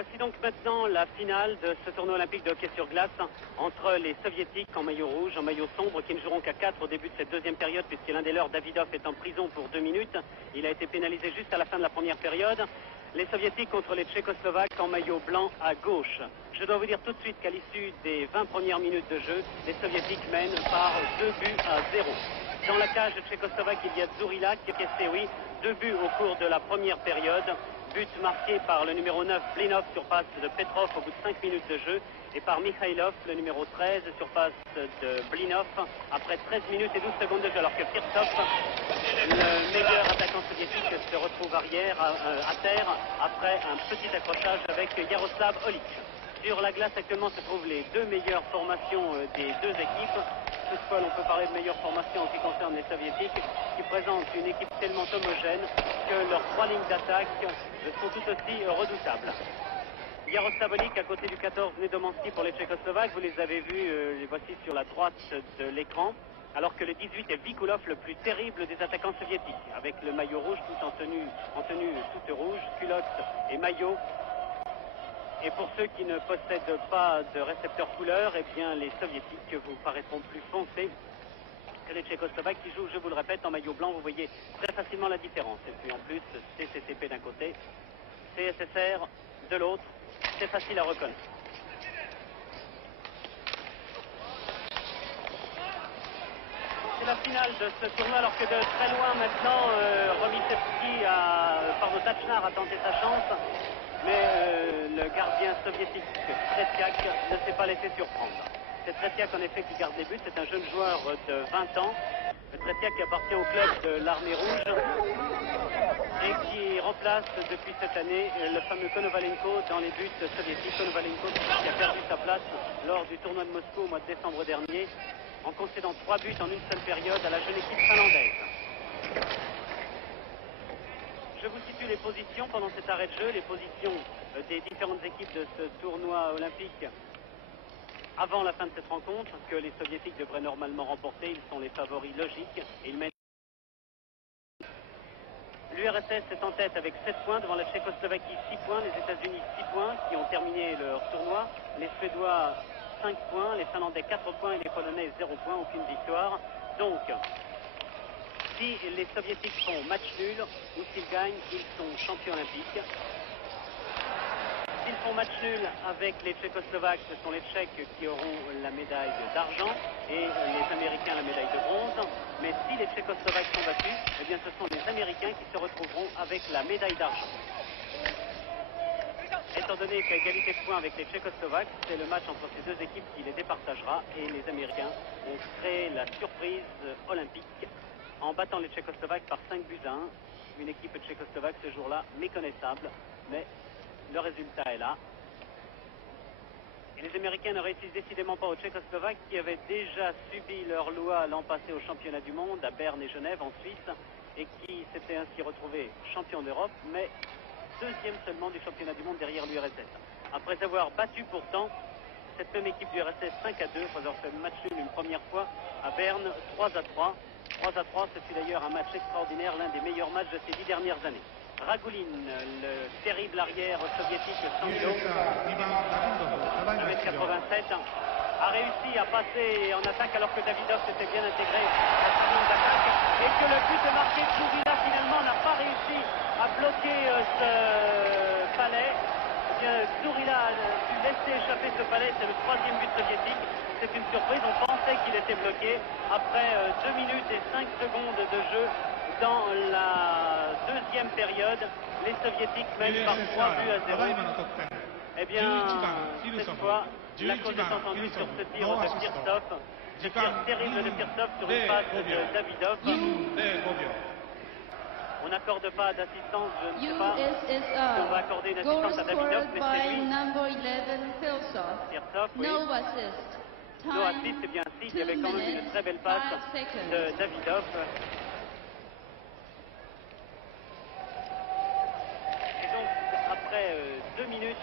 Voici donc maintenant la finale de ce tournoi olympique de hockey sur glace entre les soviétiques en maillot rouge, en maillot sombre, qui ne joueront qu'à 4 au début de cette deuxième période, puisque l'un des leurs, Davidov, est en prison pour 2 minutes. Il a été pénalisé juste à la fin de la première période. Les soviétiques contre les tchécoslovaques en maillot blanc à gauche. Je dois vous dire tout de suite qu'à l'issue des 20 premières minutes de jeu, les soviétiques mènent par 2-0. Dans la cage tchécoslovaque, il y a Zurila qui a caissé, oui, 2 buts au cours de la première période. But marqué par le numéro 9, Blinov, sur passe de Petrov au bout de 5 minutes de jeu, et par Mikhailov, le numéro 13, sur passe de Blinov, après 13 minutes et 12 secondes de jeu, alors que Pirtov, le meilleur attaquant soviétique, se retrouve arrière, à terre, après un petit accrochage avec Yaroslav Olic. Sur la glace, actuellement, se trouvent les deux meilleures formations des deux équipes. Toutefois, l'on peut parler de meilleure formation en ce qui concerne les soviétiques, qui présentent une équipe tellement homogène que leurs 3 lignes d'attaque sont tout aussi redoutables. Yaroslav Olic à côté du 14, Nedomansky pour les Tchécoslovaques. Vous les avez vus, les voici sur la droite de l'écran. Alors que le 18 est Vikulov, le plus terrible des attaquants soviétiques, avec le maillot rouge, tout en tenue toute rouge, culotte et maillot. Et pour ceux qui ne possèdent pas de récepteur couleur, eh bien les soviétiques vous paraîtront plus foncés que les tchécoslovaques qui jouent, je vous le répète, en maillot blanc. Vous voyez très facilement la différence. Et puis en plus, CCCP d'un côté, CSSR de l'autre, c'est facile à reconnaître. C'est la finale de ce tournoi, alors que de très loin maintenant, Romitsevski pardon, Tachnar a tenté sa chance. Mais le gardien soviétique Tretiak ne s'est pas laissé surprendre. C'est Tretiak en effet qui garde les buts, c'est un jeune joueur de 20 ans. Tretiak qui appartient au club de l'Armée Rouge et qui remplace depuis cette année le fameux Konovalenko dans les buts soviétiques. Konovalenko qui a perdu sa place lors du tournoi de Moscou au mois de décembre dernier en concédant 3 buts en une seule période à la jeune équipe finlandaise. Je vous situe les positions pendant cet arrêt de jeu, les positions des différentes équipes de ce tournoi olympique avant la fin de cette rencontre, que les soviétiques devraient normalement remporter. Ils sont les favoris logiques. L'URSS est en tête avec 7 points, devant la Tchécoslovaquie 6 points, les États-Unis 6 points qui ont terminé leur tournoi, les Suédois 5 points, les Finlandais 4 points et les Polonais 0 points, aucune victoire. Donc, si les soviétiques font match nul ou s'ils gagnent, ils sont champions olympiques. S'ils font match nul avec les Tchécoslovaques, ce sont les Tchèques qui auront la médaille d'argent et les Américains la médaille de bronze. Mais si les Tchécoslovaques sont battus, eh bien ce sont les Américains qui se retrouveront avec la médaille d'argent. Étant donné qu'à égalité de points avec les Tchécoslovaques, c'est le match entre ces deux équipes qui les départagera et les Américains ont créé la surprise olympique en battant les Tchécoslovaques par 5 buts à 1. Une équipe tchécoslovaque ce jour-là méconnaissable, mais le résultat est là. Et les Américains ne réussissent décidément pas aux Tchécoslovaques qui avaient déjà subi leur loi l'an passé au championnat du monde à Berne et Genève en Suisse et qui s'étaient ainsi retrouvés champions d'Europe, mais deuxième seulement du championnat du monde derrière l'URSS. Après avoir battu pourtant cette même équipe du RSS 5-2, après avoir fait match nul une première fois à Berne 3-3. 3-3, ce fut d'ailleurs un match extraordinaire, l'un des meilleurs matchs de ces 10 dernières années. Ragulin, le terrible arrière soviétique Sanglo, 1m87, a réussi à passer en attaque alors que Davidov s'était bien intégré à sa ligne d'attaque et que le but marqué de Zurila finalement n'a pas réussi à bloquer ce palais. Eh bien, Zurila a dû laisser échapper ce palais, c'est le 3e but soviétique. C'est une surprise, on pensait qu'il était bloqué après 2 minutes et 5 secondes de jeu. Dans la deuxième période, les soviétiques mènent par 3 buts à 0. Eh bien, cette fois, la cause est entendue sur ce tir de Pirtov. Ce tir terrible de Pirtov sur une passe de Davidov. On n'accorde pas d'assistance, je ne sais pas si on va accorder une assistance à Davidov, mais c'est lui. Pirtov, oui. No assist, c'est bien si, il y avait quand même une très belle passe de Davidov. Après 2 minutes,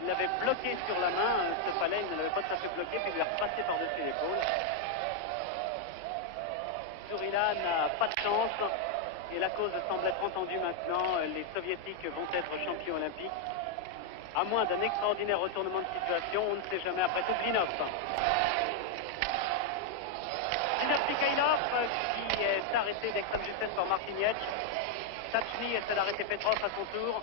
il l'avait bloqué sur la main, ce palais, il ne l'avait pas tout à fait bloqué, puis il lui a repassé par-dessus l'épaule. Zurila n'a pas de chance, Et la cause semble être entendue maintenant. Les Soviétiques vont être champions olympiques. À moins d'un extraordinaire retournement de situation, on ne sait jamais. Après tout, Blinov. Blinov Mikhailov qui est arrêté d'extrême justesse par Martinietch. Stachny essaie d'arrêter Petrov à son tour.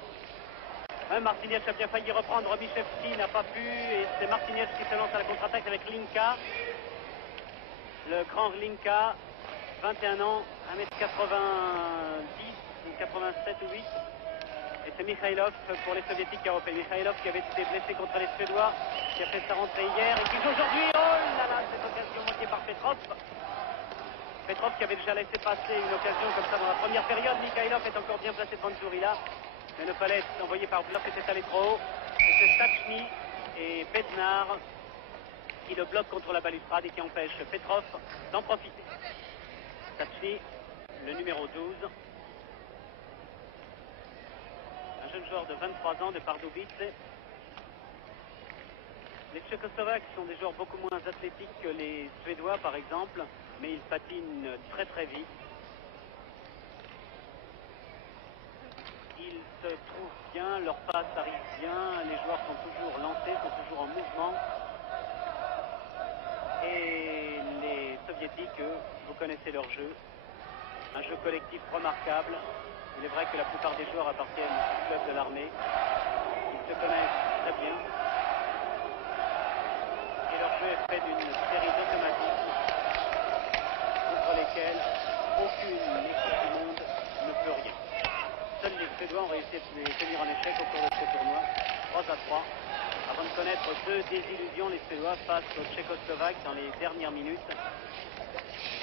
Martinietch a bien failli reprendre. Robichevski n'a pas pu. Et c'est Martinietch qui se lance à la contre-attaque avec Linka. Le grand Linka, 21 ans, 1m90, 87 ou 8. Et c'est Mikhailov pour les Soviétiques qui a repris. Mikhailov qui avait été blessé contre les Suédois, qui a fait sa rentrée hier et qui joue aujourd'hui. Oh là là, cette occasion manquée par Petrov. Petrov qui avait déjà laissé passer une occasion comme ça dans la première période. Mikhailov est encore bien placé devant Zurila. Mais le palais envoyé par Bloch était allé trop haut. Et c'est Stachny et Bednar qui le bloquent contre la balustrade et qui empêche Petrov d'en profiter. Stachny, le numéro 12. Un jeune joueur de 23 ans de Pardubice. Les Tchécoslovaques sont des joueurs beaucoup moins athlétiques que les Suédois par exemple, mais ils patinent très très vite. Ils se trouvent bien, leur passe arrive bien, les joueurs sont toujours lancés, sont toujours en mouvement. Et les Soviétiques, eux, vous connaissez leur jeu. Un jeu collectif remarquable. Il est vrai que la plupart des joueurs appartiennent au club de l'armée. Ils se connaissent très bien. Et leur jeu est fait d'une série d'automatismes contre lesquels aucune équipe du monde ne peut rien. Seuls les Suédois ont réussi à les tenir en échec au cours de ce tournoi, 3-3, avant de connaître deux désillusions, les Suédois face aux Tchécoslovaques dans les dernières minutes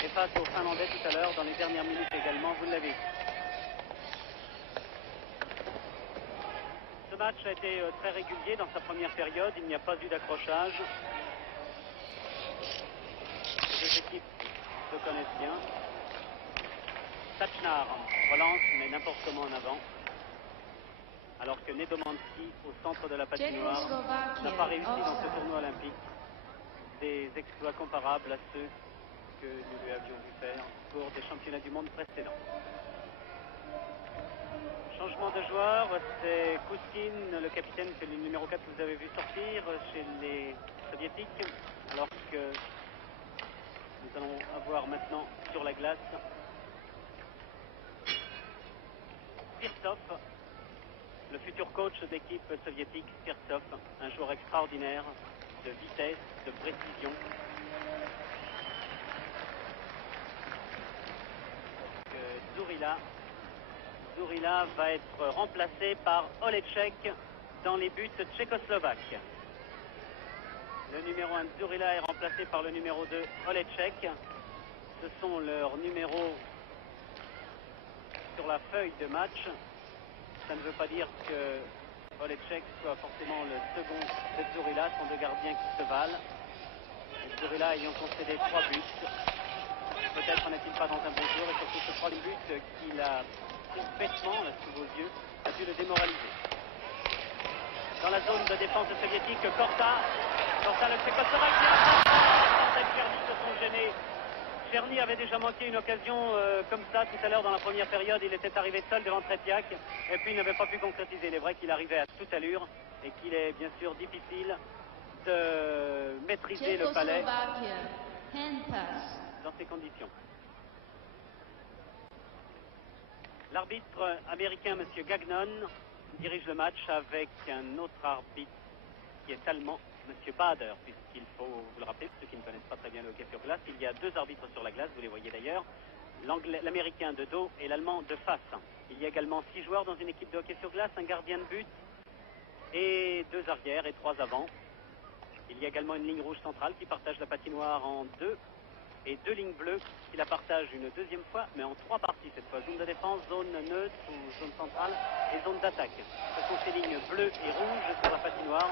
et face aux Finlandais tout à l'heure dans les dernières minutes également, vous l'avez vu. Ce match a été très régulier dans sa première période, il n'y a pas eu d'accrochage. Les deux équipes se connaissent bien. Tachnar relance, mais n'importe comment en avant. Alors que Nedomanski, au centre de la patinoire, n'a pas réussi dans ce tournoi olympique des exploits comparables à ceux que nous lui avions vu faire au cours des championnats du monde précédents. Changement de joueur, c'est Kouskin, le capitaine, que le numéro 4 que vous avez vu sortir chez les Soviétiques, alors que nous allons avoir maintenant sur la glace Sirtsov, le futur coach d'équipe soviétique. Sirtsov, un joueur extraordinaire de vitesse, de précision. Zurila va être remplacé par Oletchek dans les buts tchécoslovaques. Le numéro 1 Zurila est remplacé par le numéro 2 Oletchek. Ce sont leurs numéros sur la feuille de match. Ça ne veut pas dire que Oletchek soit forcément le second de Zurila, sont deux gardiens qui se valent. Et Zurila ayant concédé 3 buts, peut-être n'est-il pas dans un bon jour, et surtout ce 3e but qu'il a pris bêtement là, sous vos yeux a dû le démoraliser. Dans la zone de défense soviétique, Korta le Tchécoslovaque qui a Cherny se sont gênés. Cherny avait déjà manqué une occasion comme ça tout à l'heure dans la première période. Il était arrivé seul devant Tretiak et puis il n'avait pas pu concrétiser. Il est vrai qu'il arrivait à toute allure et qu'il est bien sûr difficile de maîtriser le palais dans ces conditions. L'arbitre américain, M. Gagnon, dirige le match avec un autre arbitre qui est allemand, M. Bader, puisqu'il faut vous le rappeler, pour ceux qui ne connaissent pas très bien le hockey sur glace, il y a deux arbitres sur la glace, vous les voyez d'ailleurs, l'américain de dos et l'allemand de face. Il y a également 6 joueurs dans une équipe de hockey sur glace, un gardien de but et 2 arrières et 3 avants. Il y a également une ligne rouge centrale qui partage la patinoire en 2 et 2 lignes bleues qui la partagent une deuxième fois, mais en 3 parties cette fois. Zone de défense, zone neutre ou zone centrale et zone d'attaque. Ce sont ces lignes bleues et rouges sur la patinoire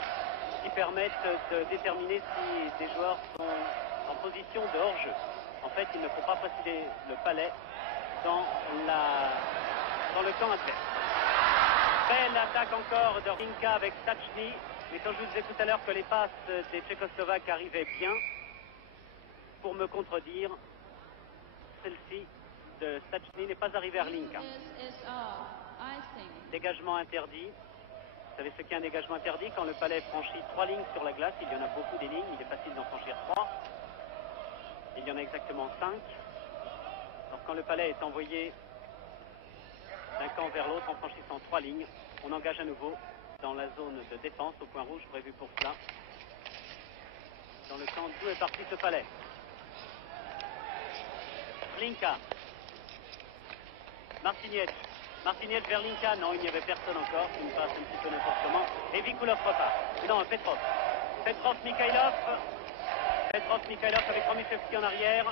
qui permettent de déterminer si des joueurs sont en position de hors-jeu. En fait, il ne faut pas préciser le palais dans le camp adverse. Belle attaque encore de Rinka avec Stachny. Mais quand je vous disais tout à l'heure que les passes des Tchécoslovaques arrivaient bien, pour me contredire, celle-ci de Stachny n'est pas arrivé à Hlinka. Dégagement interdit. Vous savez ce qu'est un dégagement interdit? Quand le palais franchit 3 lignes sur la glace, il y en a beaucoup des lignes, il est facile d'en franchir 3. Il y en a exactement 5. Donc quand le palais est envoyé d'un camp vers l'autre en franchissant 3 lignes, on engage à nouveau dans la zone de défense au point rouge prévu pour cela. Dans le camp d'où est parti ce palais. Hlinka. Martinez vers Hlinka. Non, il n'y avait personne encore. Une passe un petit peu n'importe comment. Et Vikulov repart. Non, Petrov. Mikhailov avec Romishevski en arrière.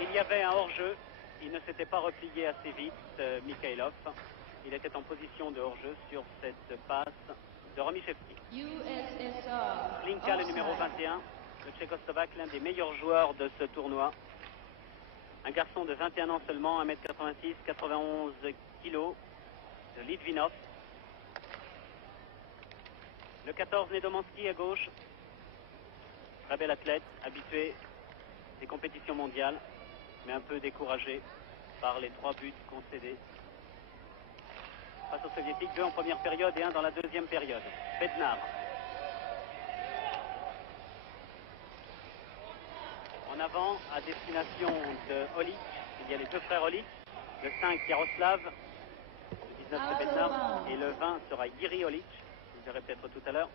Il y avait un hors-jeu. Il ne s'était pas replié assez vite, Mikhailov. Il était en position de hors-jeu sur cette passe de Romishevski. Hlinka, le numéro 21, le Tchécoslovaque, l'un des meilleurs joueurs de ce tournoi. Un garçon de 21 ans seulement, 1m86, 91 kg, de Litvinov. Le 14, Nedomansky à gauche. Très bel athlète, habitué des compétitions mondiales, mais un peu découragé par les 3 buts concédés face aux Soviétiques, 2 en première période et 1 dans la deuxième période. Bednar. En avant, à destination de Olic, il y a les 2 frères Olic, le 5 Yaroslav, le 19 c'est Bednar, et le 20 sera Yuri Olic, vous le verrez peut-être tout à l'heure.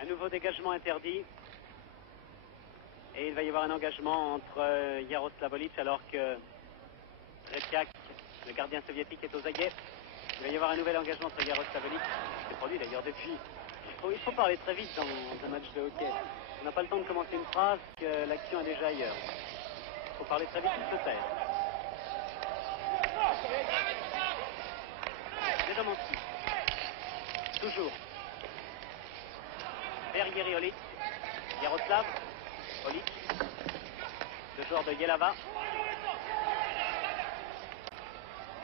Un nouveau dégagement interdit. Et il va y avoir un engagement entre Yaroslav Olic alors que Repiak, le gardien soviétique, est aux aguets. Il va y avoir un nouvel engagement entre Yaroslav Olic. C'est produit d'ailleurs depuis. Il faut parler très vite dans un match de hockey. On n'a pas le temps de commencer une phrase que l'action est déjà ailleurs. Il faut parler très vite, il se taire. Nedomansky. Toujours. Vers Yuri Olic. Yaroslav Olic, le joueur de Yelava.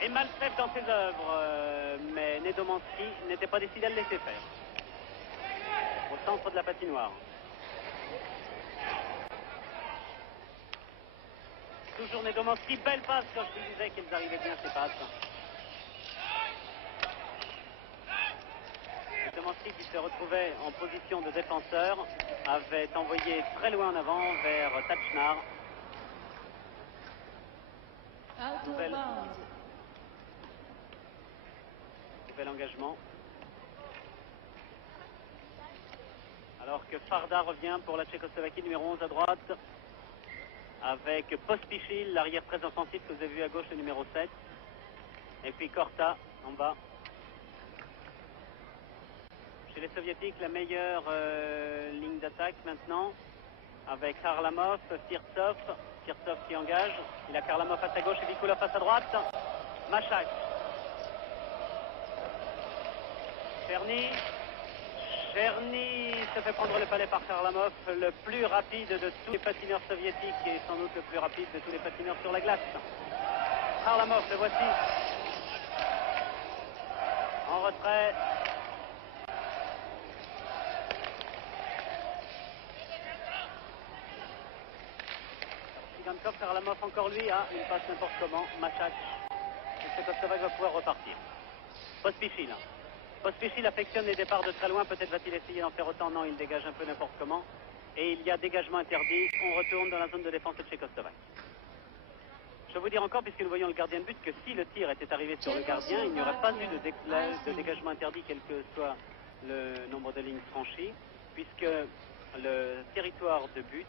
Et Maltsev dans ses œuvres, mais Nedomansky n'était pas décidé à le laisser faire. Au centre de la patinoire. Toujours Nedomansky, belle passe quand je vous disais qu'elles arrivaient bien ces passes. Nedomansky qui se retrouvait en position de défenseur avait envoyé très loin en avant vers Tachnar. Nouvel engagement. Alors que Farda revient pour la Tchécoslovaquie, numéro 11 à droite, avec Pospichil, l'arrière très offensif que vous avez vu à gauche, le numéro 7. Et puis Korta en bas. Chez les Soviétiques, la meilleure ligne d'attaque maintenant, avec Kharlamov, Firtsov qui engage. Il a Kharlamov à sa gauche et Vikulov à sa droite. Machak. Cherny se fait prendre le palais par Kharlamov, le plus rapide de tous les patineurs soviétiques et sans doute le plus rapide de tous les patineurs sur la glace. Kharlamov, le voici. En retrait. Sigankov, Kharlamov encore lui, une passe n'importe comment. Machak. Le Tchécoslovaque va pouvoir repartir. Pospichil affectionne les départs de très loin, peut-être va-t-il essayer d'en faire autant, non, il dégage un peu n'importe comment. Et il y a dégagement interdit, on retourne dans la zone de défense de Tchécoslovaque. Je vais vous dire encore, puisque nous voyons le gardien de but, que si le tir était arrivé sur le gardien, il n'y aurait pas eu de dégagement interdit, quel que soit le nombre de lignes franchies, puisque le territoire de but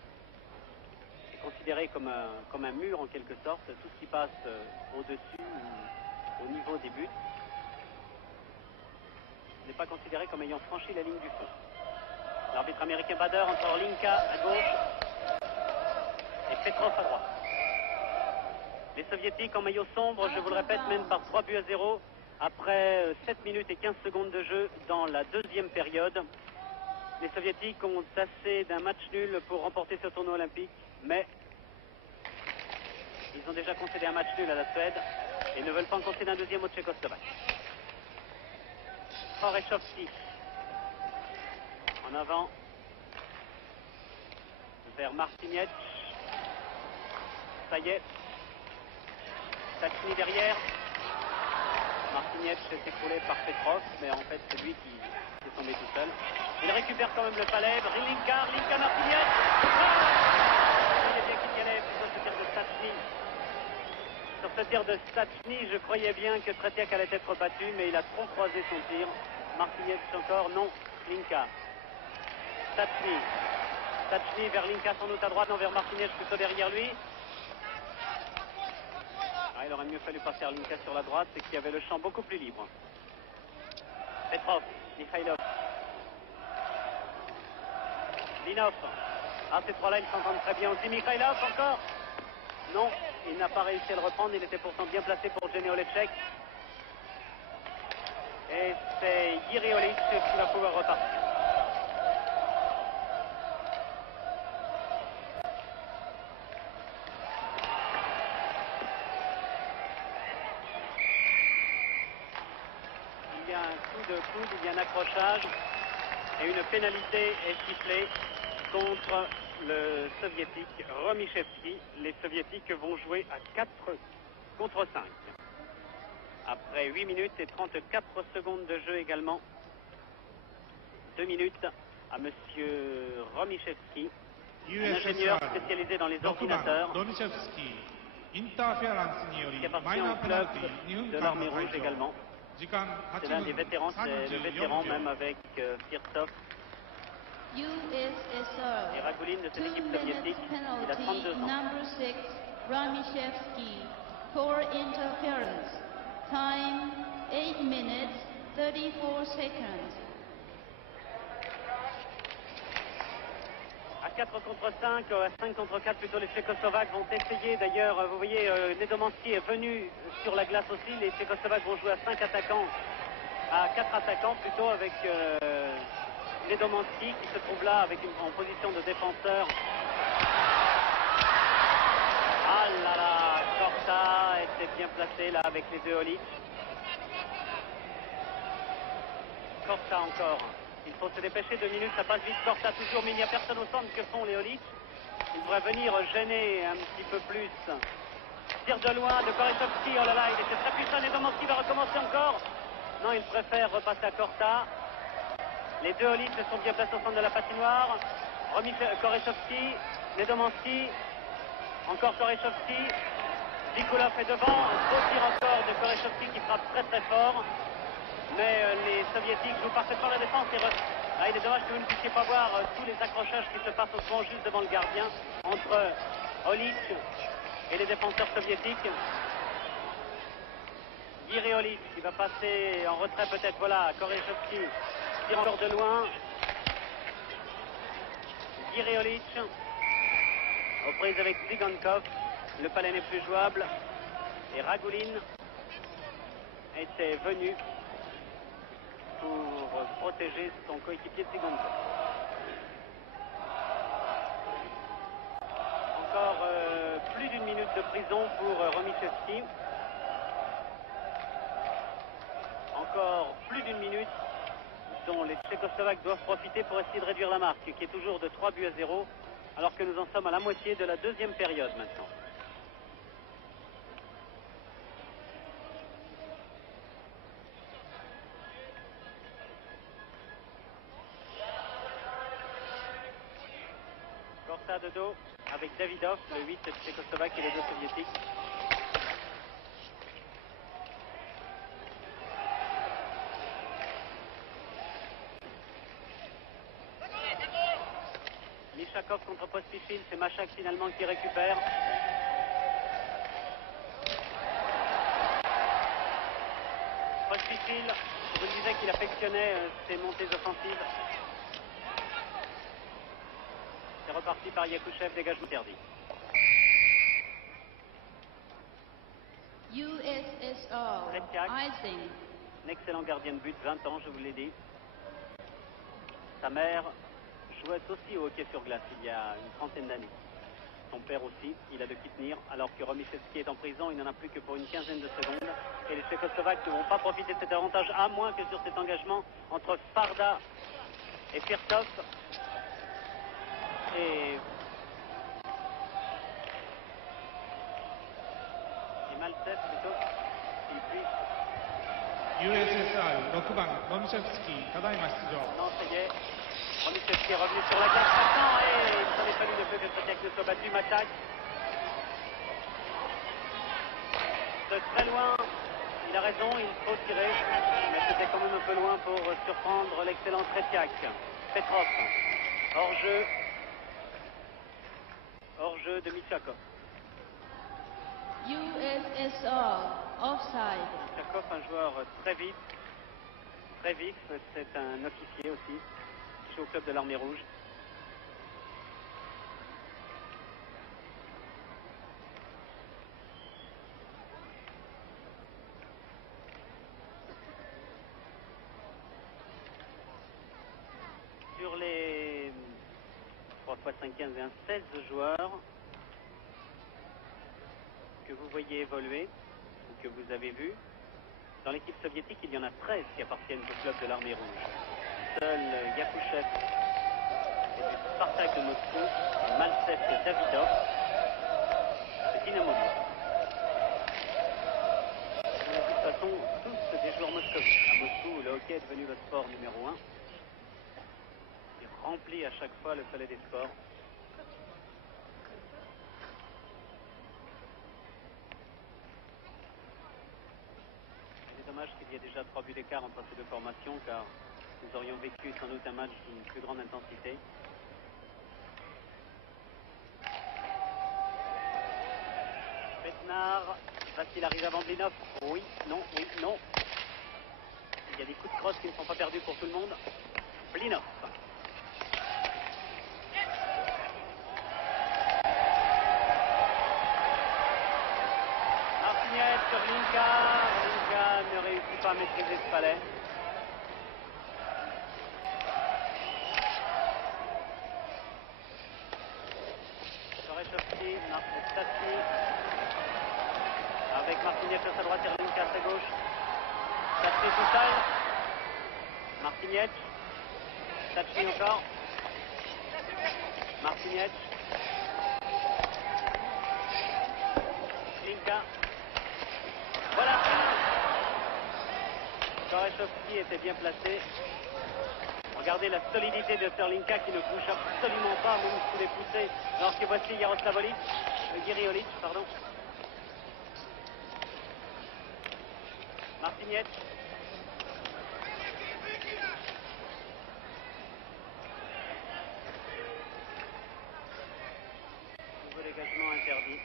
est considéré comme un mur en quelque sorte, tout ce qui passe au-dessus ou au niveau des buts n'est pas considéré comme ayant franchi la ligne du fond. L'arbitre américain Bader entre Hlinka à gauche et Petrov à droite. Les Soviétiques en maillot sombre, je vous le répète, mènent par 3 buts à 0 après 7 minutes et 15 secondes de jeu dans la deuxième période. Les Soviétiques ont assez d'un match nul pour remporter ce tournoi olympique, mais ils ont déjà concédé un match nul à la Suède et ne veulent pas en concéder un deuxième au Tchécoslovaque. Korechovski en avant vers Martiniec. Ça y est. Stachny derrière. Martiniec s'est écroulé par Petrov, mais en fait c'est lui qui est tombé tout seul. Il récupère quand même le palais. Linka Martiniec. Il est bien qu'il y allait sur ce tir de Stachny. Sur ce tir de Stachny, je croyais bien que Tretiak allait être battu, mais il a trop croisé son tir. Martiniec encore, non. Linka. Stachny vers Linka sans doute à droite, non vers Martiniec plutôt derrière lui. Ah, il aurait mieux fallu passer à Linka sur la droite, c'est qu'il y avait le champ beaucoup plus libre. Petrov, Mikhailov. Linov. Ah, ces trois-là, ils s'entendent très bien aussi. Mikhailov encore. Non, il n'a pas réussi à le reprendre. Il était pourtant bien placé pour gêner Oletchek. Et c'est Jiri Olic qui va pouvoir repartir. Il y a un coup de coude, il y a un accrochage et une pénalité est sifflée contre le soviétique Romichevski. Les soviétiques vont jouer à 4 contre 5. Après 8 minutes et 34 secondes de jeu également. 2 minutes à monsieur Romichevski, un ingénieur spécialisé dans les ordinateurs, qui appartient au club de l'Armée Rouge également. C'est l'un des vétérans, c'est le vétéran même avec Firtsov et Ragulin de cette équipe soviétique. Il a 32 ans. Number 6, Romishevsky, for interference. Time 8 minutes 34 seconds. À 4 contre 5, à 5 contre 4 plutôt, les Tchécoslovaques vont essayer. D'ailleurs, vous voyez, Nedomanski est venu sur la glace aussi. Les Tchécoslovaques vont jouer à 5 attaquants, à 4 attaquants plutôt, avec Nedomanski qui se trouve là avec en position de défenseur. Ah là là, Korta était bien placé là avec les deux Olic. Korta encore. Il faut se dépêcher, 2 minutes, ça passe vite. Korta toujours, mais il n'y a personne au centre. Que font les Olic? Il devrait venir gêner un petit peu plus. Tir de loin de Korechovski, oh là là, il était très puissant. Nedomanski va recommencer encore. Non, il préfère repasser à Korta. Les deux Olic se sont bien placés au centre de la patinoire. Korechovski, Nedomanski, encore Korechovski. Nikolov est devant, beau tir encore de Korechovski qui frappe très très fort. Mais les soviétiques jouent parfaitement la défense. Ah, il est dommage que vous ne puissiez pas voir tous les accrochages qui se passent au fond juste devant le gardien entre Olic et les défenseurs soviétiques. Jiri Olic qui va passer en retrait peut-être. Voilà, Korechovski tire encore de loin. Jiri Olic aux prises avec Zigankov. Le palais n'est plus jouable. Et Ragulin était venu pour protéger son coéquipier Zigankov. Encore plus d'une minute de prison pour Romichevski. Encore plus d'une minute dont les Tchécoslovaques doivent profiter pour essayer de réduire la marque, qui est toujours de 3 buts à 0, alors que nous en sommes à la moitié de la deuxième période maintenant. Korta de dos avec Davidov, le 8 tchécoslovaque et les deux soviétiques. Mishakov contre Pospichil, c'est Machak finalement qui récupère. Pospichil, je vous disais qu'il affectionnait ses montées offensives. C'est reparti par Yakushev, dégagement interdit. USSR, Tretiak. icing. un excellent gardien de but, 20 ans, je vous l'ai dit. Sa mère jouait aussi au hockey sur glace il y a une trentaine d'années. Son père aussi, il a de qui tenir, alors que Romichevski est en prison, il n'en a plus que pour une quinzaine de secondes. Et les Tchécoslovaques ne vont pas profiter de cet avantage, à moins que sur cet engagement entre Farda et Firtov. Et Maltsev plutôt, s'il puisse. USSR 6番ロミシェフスキーただいま出場。 Non, ça y est, Romichevski est revenu sur la glace maintenant et il s'en est fallu de peu que Tretiak ne soit battu. Matak de très loin, il a raison, il faut tirer, mais c'était quand même un peu loin pour surprendre l'excellent Tretiak. Petrov, hors-jeu de Mishakov. USSR, offside. Mishakov, un joueur très vif, c'est un officier aussi, qui joue au club de l'Armée Rouge. Sur les 3 x 5, 15 et 1, 16 joueurs que vous voyez évoluer, ou que vous avez vus, dans l'équipe soviétique, il y en a 13 qui appartiennent au club de l'Armée Rouge. Seul Yakushev et du Spartak de Moscou, Maltsev et Davidov, et Dynamo Lviv. De toute façon, tous des joueurs moscovites. À Moscou, le hockey est devenu le sport numéro 1. Il remplit à chaque fois le palais des sports. C'est dommage qu'il y ait déjà 3 buts d'écart entre ces deux formations, car nous aurions vécu sans doute un match d'une plus grande intensité. Bednar, va-t-il arriver avant Blinov? Oui, non, oui, non. Il y a des coups de crosse qui ne sont pas perdus pour tout le monde. Blinov. Martinez sur Linka. Linka ne réussit pas à maîtriser ce palais. Korechowski, Stachny. Avec Martinez à sa droite et Linka à sa gauche. Stachny tout seul. Martinez. Stachny encore. Martinez. Linka. Voilà. Korechowski était bien placé. Regardez la solidité de Sterlinka qui ne bouge absolument pas, même sous les poussées. Alors que voici Yaroslavolic, Giriolic, pardon. Martinez. Nouveau dégagement interdit.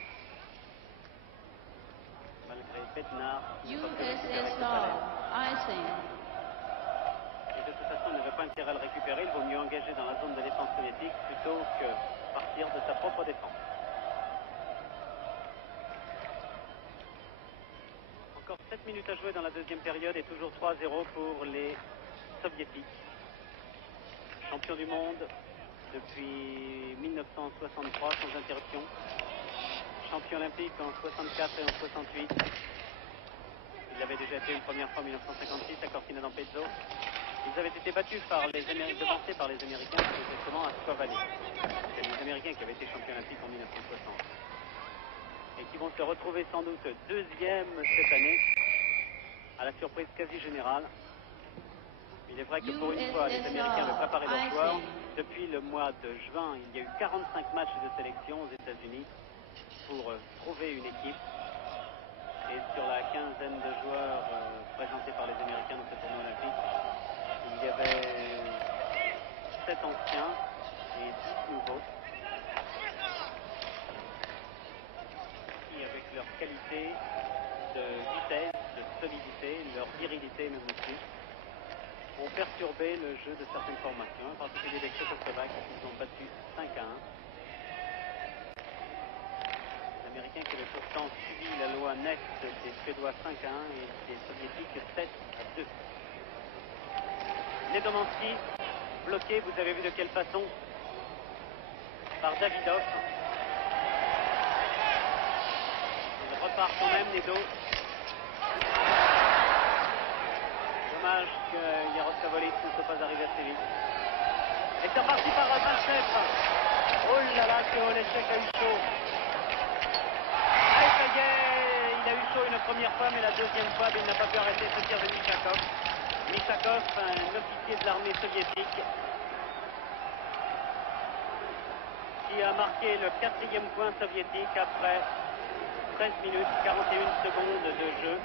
Malgré Bednar. USSR, icing. Et de toute façon, il n'avait pas intérêt à le récupérer. Il vaut mieux engager dans la zone de défense soviétique plutôt que partir de sa propre défense. Encore 7 minutes à jouer dans la deuxième période et toujours 3-0 pour les soviétiques. Champions du monde depuis 1963 sans interruption. Champion olympique en 64 et en 68. Il avait déjà été une première fois en 1956 à Cortina d'Ampezzo. Ils avaient été battus par les Américains, devancés par les Américains, exactement à Squaw Valley. C'est les Américains qui avaient été champions olympiques en 1960. Et qui vont se retrouver sans doute deuxième cette année, à la surprise quasi générale. Il est vrai que pour une fois, les Américains avaient préparé leurs joueurs. Depuis le mois de juin, il y a eu 45 matchs de sélection aux États-Unis pour trouver une équipe. Et sur la quinzaine de joueurs présentés par les Américains dans ce tournoi olympique, il y avait 7 anciens et 10 nouveaux qui, avec leur qualité de vitesse, de solidité, leur virilité même aussi, ont perturbé le jeu de certaines formations, en particulier des Tchécoslovaques qui sont battus 5-1. Les Américains Américains qui avaient pourtant subi la loi nette des Suédois 5-1 et des Soviétiques 7-2. Nedomanski, bloqué, vous avez vu de quelle façon, par Davidov. Il repart quand même, Nedo. Dommage que Yaroslavolic ne soit pas arrivé assez vite. Et c'est reparti par Malchev. Oh là là, que Olechek a eu chaud. Ah, ça y est, il a eu chaud une première fois, mais la deuxième fois, il n'a pas pu arrêter ce tir de Mishakov. Mishakov, un officier de l'armée soviétique, qui a marqué le 4e point soviétique après 13 minutes 41 secondes de jeu.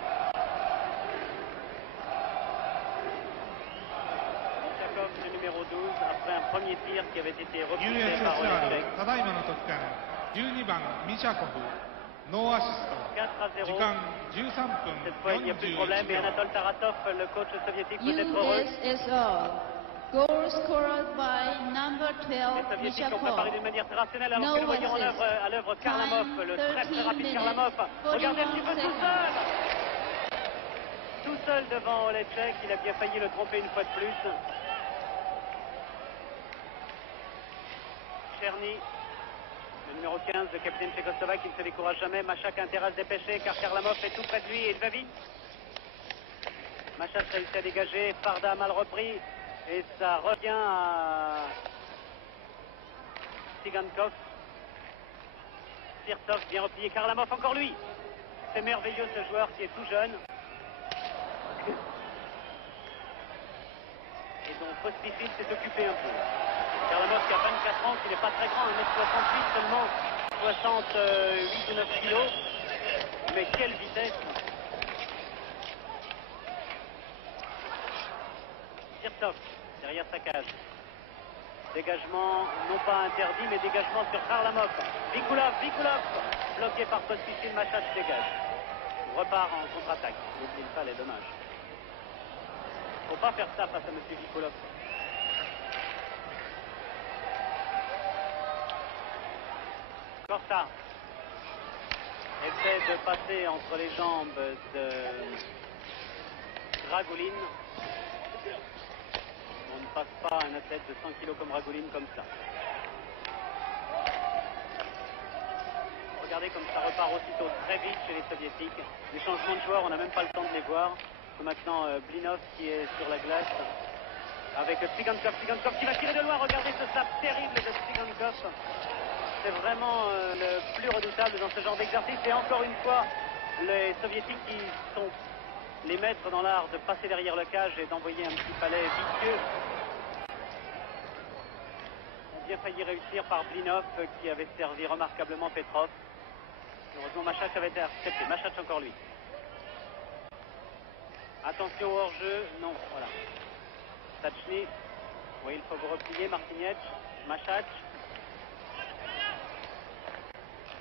Mishakov, le numéro 12, après un premier tir qui avait été repoussé par Olechek. ただいまの得点12番ミシャコフノーアシスト 4-0. 時間13分 Cette fois, il n'y a plus de problème. 41 Et 秒 Anatole Tarasov, le coach soviétique, peut être heureux. USSR. Goal scored by number Les 12, Soviétiques ont préparé d'une Mishakov. manière très rationnelle alors No que nous voyons assist. à l'œuvre Kharlamov, le très 13 rapide minutes, Kharlamov. Regardez un petit peu 41 tout seul. Tout seul devant Olechek, il a bien failli le tromper une fois de plus. Cherny, le numéro 15, le capitaine tchécoslovaque, qui ne se décourage jamais. Machak a intérêt à se dépêcher car Kharlamov est tout près de lui et il va vite. Machak réussit à dégager, Farda a mal repris et ça revient à Sigankov. Sirtov bien replié, Kharlamov encore lui. C'est merveilleux ce joueur qui est tout jeune. Et dont Pospisil s'est occupé un peu. Kharlamov qui a 24 ans, qui n'est pas très grand, 1m68 seulement, 68 ou 9 kilos. Mais quelle vitesse! Sirtov, derrière sa cage. Dégagement, non pas interdit, mais dégagement sur Kharlamov. Vikulov, bloqué par Pospisil, Machach dégage. On repart en contre-attaque. N'oublie pas les dommages. Faut pas faire ça face à M. Vikulov. Corsa essaie de passer entre les jambes de Ragulin. On ne passe pas un athlète de 100 kg comme Ragulin comme ça. Regardez comme ça repart aussitôt très vite chez les Soviétiques. Les changements de joueurs, on n'a même pas le temps de les voir. C'est maintenant Blinov qui est sur la glace avec Tsigankov qui va tirer de loin. Regardez ce snap terrible de Tsigankov. C'est vraiment le plus redoutable dans ce genre d'exercice. Et encore une fois, les Soviétiques qui sont les maîtres dans l'art de passer derrière le cage et d'envoyer un petit palais vicieux ont bien failli réussir par Blinov qui avait servi remarquablement Petrov. Heureusement, Machach avait été accepté. Machach encore lui. Attention au hors-jeu. Non, voilà. Stachny. Oui, il faut vous replier. Martinec. Machach.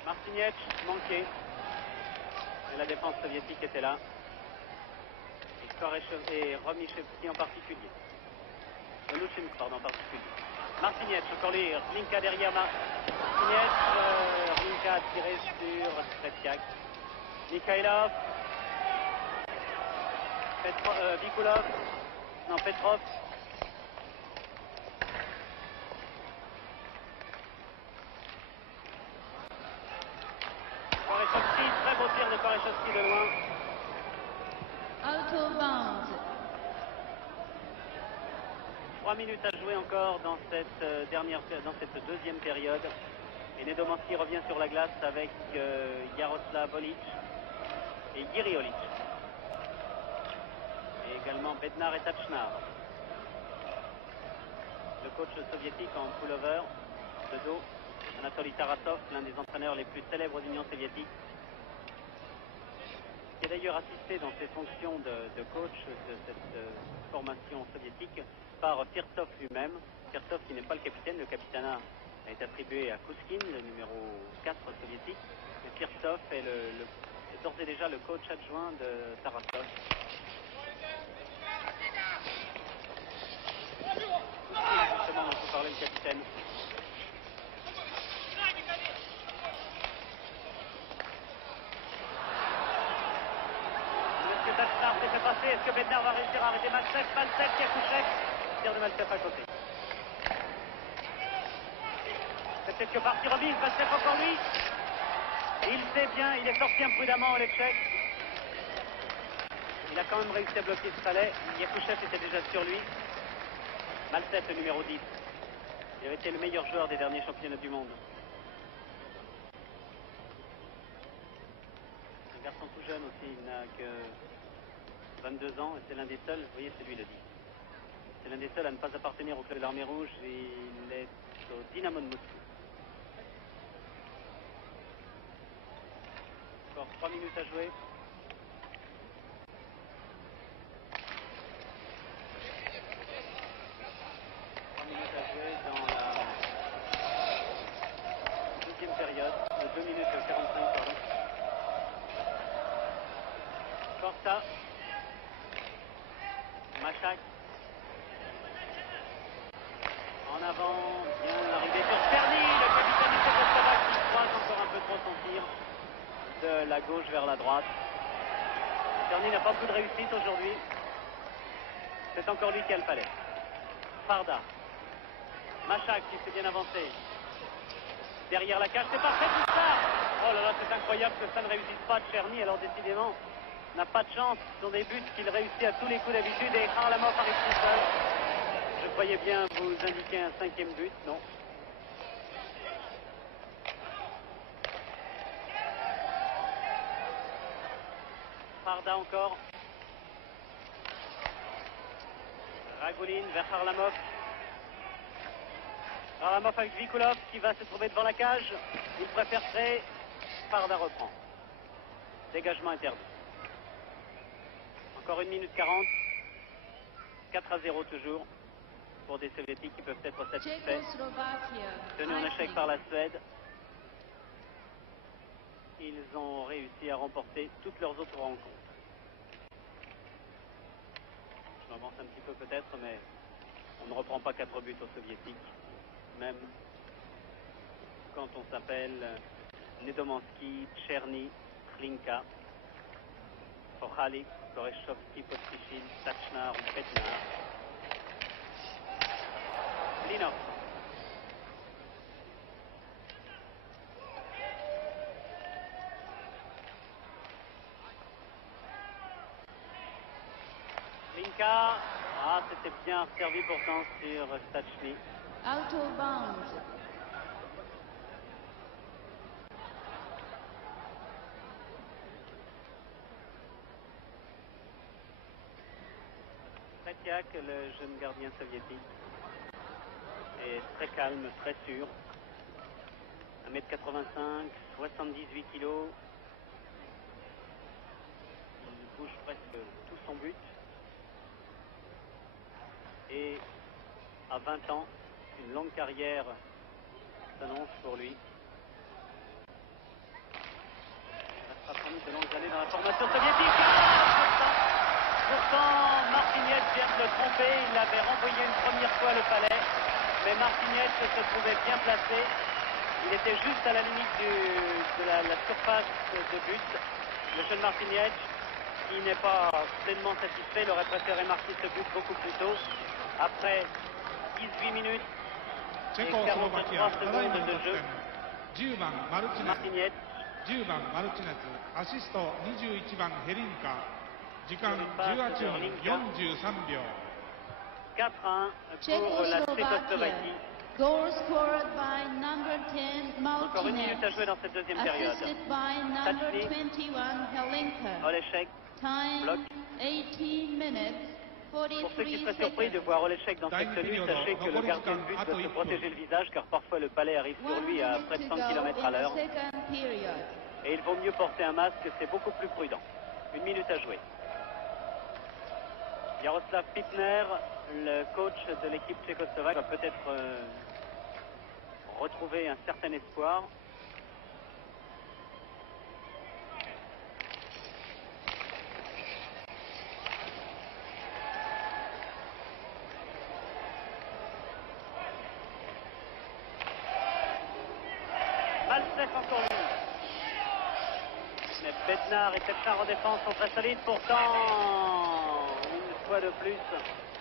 Martinec manqué. Et la défense soviétique était là. Et Romichevski en particulier. Luchenko, pardon, en particulier. Martinec, encore lui. Rinka derrière Martinec. Rinka a tiré sur Tretiak. Mikhailov. Vikulov. Non, Petrov. Korechowski, très beau tir de Korechowski de loin. Out of bounds. 3 minutes à jouer encore dans cette deuxième période. Et Nedomanski revient sur la glace avec Yaroslav Olic et Yuri Olic. Et également Bednar et Tachnar. Le coach soviétique en pullover de dos, Anatoly Tarasov, l'un des entraîneurs les plus célèbres d'Union soviétique, qui a d'ailleurs assisté dans ses fonctions de coach de cette formation soviétique par Firtsov lui-même. Firtsov qui n'est pas le capitanat a été attribué à Kouskin, le numéro 4 soviétique. Et Firtsov est d'ores et déjà le coach adjoint de Tarasov. Justement, dont vous parlez le capitaine. Bednar s'est fait passer. Est-ce que Bednar va réussir à arrêter Maltsev? Maltsev qui a Kouchev. Tir de Maltsev à côté. C'est peut-être que parti remise. Maltsev encore lui. Il sait bien, il est sorti imprudemment, Oletchek. Il a quand même réussi à bloquer ce palais. Yakouchev était déjà sur lui. Maltsev, le numéro 10. Il avait été le meilleur joueur des derniers championnats du monde. Un garçon tout jeune aussi, il n'a que 22 ans et c'est l'un des seuls, vous voyez, c'est lui le 10. C'est l'un des seuls à ne pas appartenir au club de l'Armée Rouge. Il est au Dynamo de Moscou. Encore 3 minutes à jouer. Dans la deuxième période, 2 minutes 45, pardon. Corta, Machak, en avant, bien arrivé sur Czerny, le capitaine du Tchécoslovaque qui croise encore un peu trop son tir de la gauche vers la droite. Czerny n'a pas beaucoup de réussite aujourd'hui, c'est encore lui qui a le palais. Farda. Machak qui s'est bien avancé. Derrière la cage, c'est parfait tout ça. Oh là là, c'est incroyable que ça ne réussisse pas. Czerny, alors décidément, n'a pas de chance sur des buts qu'il réussit à tous les coups d'habitude. Et Kharlamov arrive tout seul. Je croyais bien vous indiquer un 5e but, non. Farda encore. Ragulin vers Kharlamov. Kharlamov avec Vikulov qui va se trouver devant la cage. Il préfère créer. Farda reprend. Dégagement interdit. Encore 1 minute 40. 4-0 toujours pour des Soviétiques qui peuvent être satisfaits. Tenus en échec par la Suède. Ils ont réussi à remporter toutes leurs autres rencontres. Je m'avance un petit peu peut-être, mais on ne reprend pas 4 buts aux Soviétiques. Même quand on s'appelle Nedomansky, Czerny, Klinka, Kochalik, Koreshovski, Pospíšil, Tachnar ou Bednar. Linov. Klinka. Ah, c'était bien servi pourtant sur Stachny. Out of bounds. Tretiak, le jeune gardien soviétique, est très calme, très sûr. 1m85, 78 kg. Il bouge presque tout son but. Et à 20 ans, une longue carrière s'annonce pour lui. Il restera sans doute de longues années dans la formation soviétique. Pourtant, Martinez vient de le tromper. Il avait renvoyé une première fois le palais. Mais Martinez se trouvait bien placé. Il était juste à la limite de la surface de but. Le jeune Martinez, qui n'est pas pleinement satisfait, il aurait préféré marquer ce but beaucoup plus tôt. Après 18 minutes et 43 secondes de jeu, Martinez 10番マルチネス、アシスト21番ヘリンカ、時間18分43秒。4-1 pour la Tchécoslovaquie. Goal scored by number 10 Encore 1 minute à Martinez. jouer dans cette deuxième période. Assisted by number Stachny. 21 Helinka. Olechek, Time bloc. 18 minutes. Pour ceux qui 43 seraient surpris de seconds. voir Olechek dans cette tenue, sachez que le gardien de but doit se protéger le visage car parfois le palais arrive sur 1 lui à minute près de to 100 go km à in the l'heure. second period. Et il vaut mieux porter un masque, c'est beaucoup plus prudent. 1 minute à jouer. Jaroslav Pitner, le coach de l'équipe tchécoslovaque, va peut-être retrouver un certain espoir. Maltsev encore lui. Mais Bednar et Petchar en défense sont très solides. Pourtant, une fois de plus,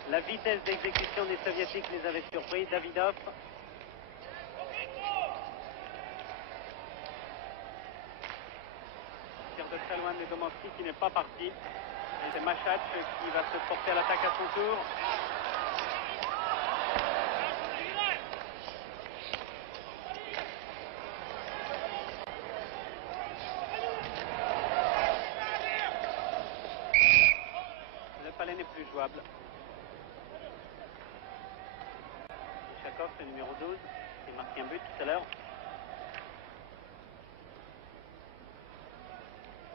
la vitesse d'exécution des Soviétiques les avait surpris. Davidov. Tir de très loin de Nedomansky qui n'est pas parti. Et c'est Machac qui va se porter à l'attaque à son tour. Le palais n'est plus jouable. Chakov, le numéro 12, qui a marqué un but tout à l'heure.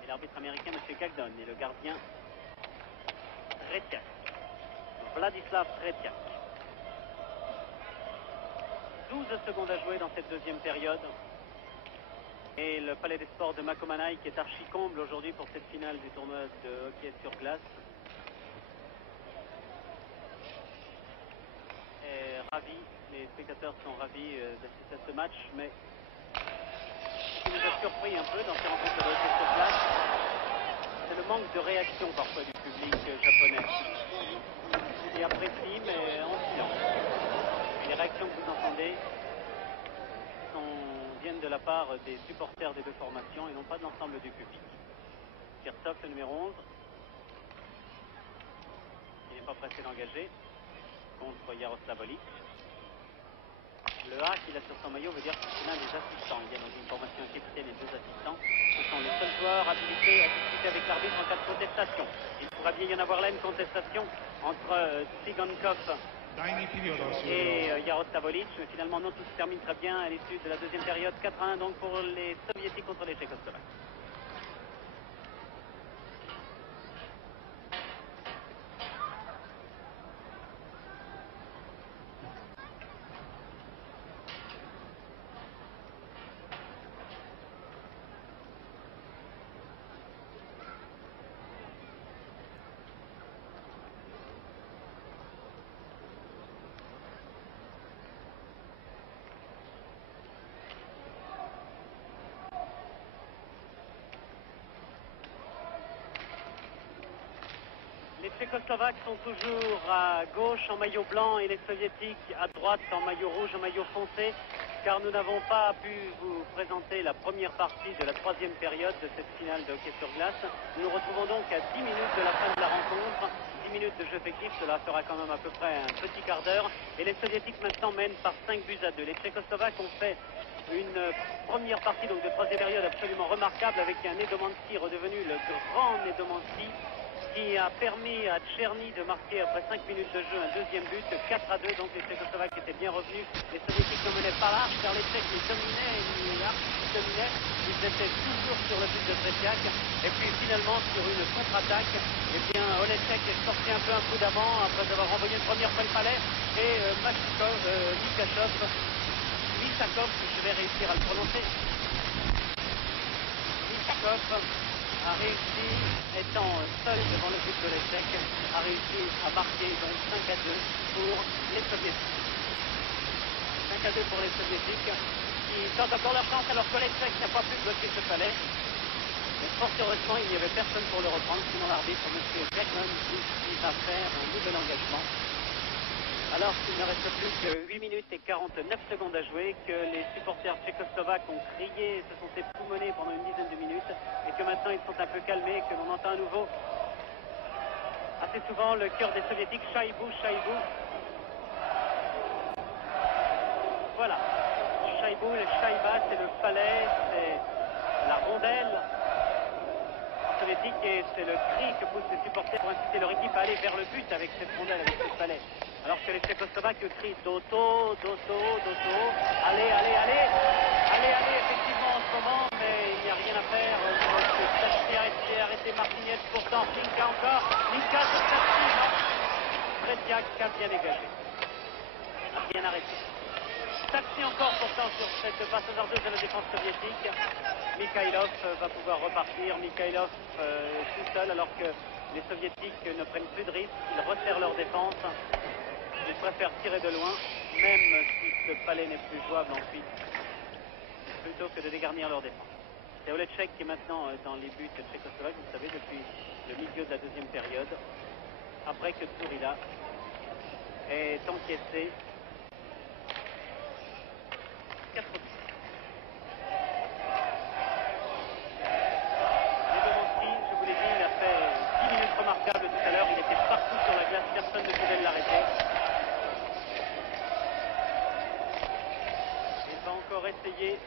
Et l'arbitre américain, M. Gagnon, et le gardien Tretiak. Vladislav Tretiak. 12 secondes à jouer dans cette deuxième période. Et le Palais des Sports de Makomanai qui est archi comble aujourd'hui pour cette finale du tournoi de hockey sur glace. Et ravis, les spectateurs sont ravis d'assister à ce match, mais ce qui nous a surpris un peu dans ces rencontres de hockey sur glace, c'est le manque de réaction parfois du public japonais. Qui apprécie, mais en silence. Les réactions que vous entendez viennent de la part des supporters des deux formations et non pas de l'ensemble du public. Kirtov, le numéro 11, il n'est pas pressé d'engager contre Yaroslav Olic. Le A qu'il a sur son maillot veut dire que c'est l'un des assistants. Il y a dans une formation égyptienne les deux assistants. Ce sont les seuls joueurs habilités à discuter avec l'arbitre en cas de contestation. Il pourrait bien y en avoir là une contestation entre Tsigankov et Yaroslav Olic. Mais finalement, non, tout se termine très bien à l'issue de la deuxième période. 4-1 donc pour les Soviétiques contre les Tchécoslovaques. Les Tchécoslovaques sont toujours à gauche en maillot blanc et les Soviétiques à droite en maillot rouge, en maillot foncé, car nous n'avons pas pu vous présenter la première partie de la troisième période de cette finale de hockey sur glace. Nous nous retrouvons donc à 10 minutes de la fin de la rencontre. 10 minutes de jeu effectif, cela fera quand même à peu près un petit quart d'heure. Et les Soviétiques maintenant mènent par 5-2. Les Tchécoslovaques ont fait une première partie donc de troisième période absolument remarquable avec un Nedomansky redevenu le grand Nedomansky, qui a permis à Tcherny de marquer après 5 minutes de jeu un deuxième but, 4-2, donc les Tchécoslovaques étaient bien revenus. Les Soviétiques ne menaient pas large car les Tchèques les dominaient, ils étaient toujours sur le but de Tretiak. Et puis finalement sur une contre-attaque, eh bien Olechek est sorti un peu un coup d'avant après avoir renvoyé une première fois le palais et Lissakov, je vais réussir à le prononcer. Lissakov a réussi, étant seul devant le but de l'échec, a réussi à marquer donc 5-2 pour les Soviétiques. 5-2 pour les Soviétiques qui tentent encore leur chance alors que l'échec n'a pas pu bloquer ce palais. Mais fort heureusement, il n'y avait personne pour le reprendre, sinon l'arbitre, M. Jackman, qui va faire un nouvel engagement. Alors qu'il ne reste plus que 8 minutes et 49 secondes à jouer, que les supporters tchécoslovaques ont crié, se sont époumonés pendant une dizaine de minutes, et que maintenant ils sont un peu calmés, que l'on entend à nouveau assez souvent le cœur des Soviétiques, Shaibou, Shaibou. Voilà, Shaibou, le Shaïba, c'est le palais, c'est la rondelle soviétique, et c'est le cri que poussent les supporters pour inciter leur équipe à aller vers le but avec cette rondelle, avec ce palais. Alors que les Tchécoslovaques crient Doto, Doto, Doto, allez, allez, allez, allez, allez, effectivement en ce moment, mais il n'y a rien à faire. C'est arrêté Martinez, pourtant Linka encore, Linka sur Taxi, non, Tretiak a bien dégagé, a bien arrêté. Taxi encore pourtant sur cette passe hasardeuse de la défense soviétique. Mikhailov va pouvoir repartir, Mikhailov tout seul alors que les Soviétiques ne prennent plus de risques, ils resserrent leur défense. Ils préfèrent tirer de loin, même si ce palais n'est plus jouable ensuite, plutôt que de dégarnir leur défense. C'est Olecek qui est maintenant dans les buts tchécoslovaques, vous savez, depuis le milieu de la deuxième période. Après que Tsurila est encaissé 4 buts. Je vous l'ai dit, il a fait 10 minutes remarquables tout à l'heure. Il était partout sur la glace, personne ne pouvait l'arrêter. Il va encore essayer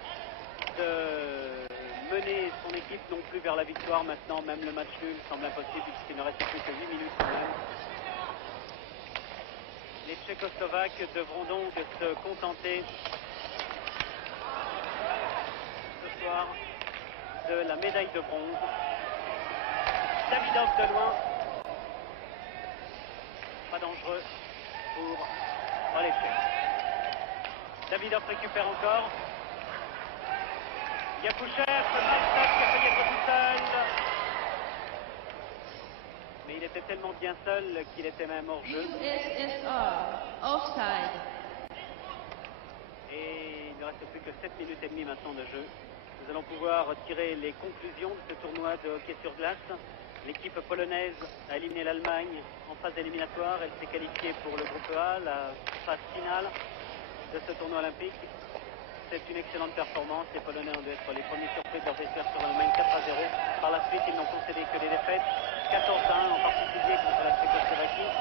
de mener son équipe non plus vers la victoire. Maintenant, même le match nul semble impossible puisqu'il ne reste plus que 8 minutes quand même. Les Tchécoslovaques devront donc se contenter ce soir de la médaille de bronze. Davidov de loin. Pas dangereux pour Olecek. Davidov récupère encore. Yakouchev, qui a failli être tout seul. Mais il était tellement bien seul qu'il était même hors jeu. USSR, offside. Et il ne reste plus que 7 minutes et demie maintenant de jeu. Nous allons pouvoir tirer les conclusions de ce tournoi de hockey sur glace. L'équipe polonaise a éliminé l'Allemagne en phase éliminatoire. Elle s'est qualifiée pour le groupe A, la phase finale de ce tournoi olympique. C'est une excellente performance. Les Polonais ont dû être les premiers surpris de leur défaite sur l'Allemagne 4-0. Par la suite, ils n'ont concédé que des défaites, 14-1 en particulier contre la Tchécoslovaquie.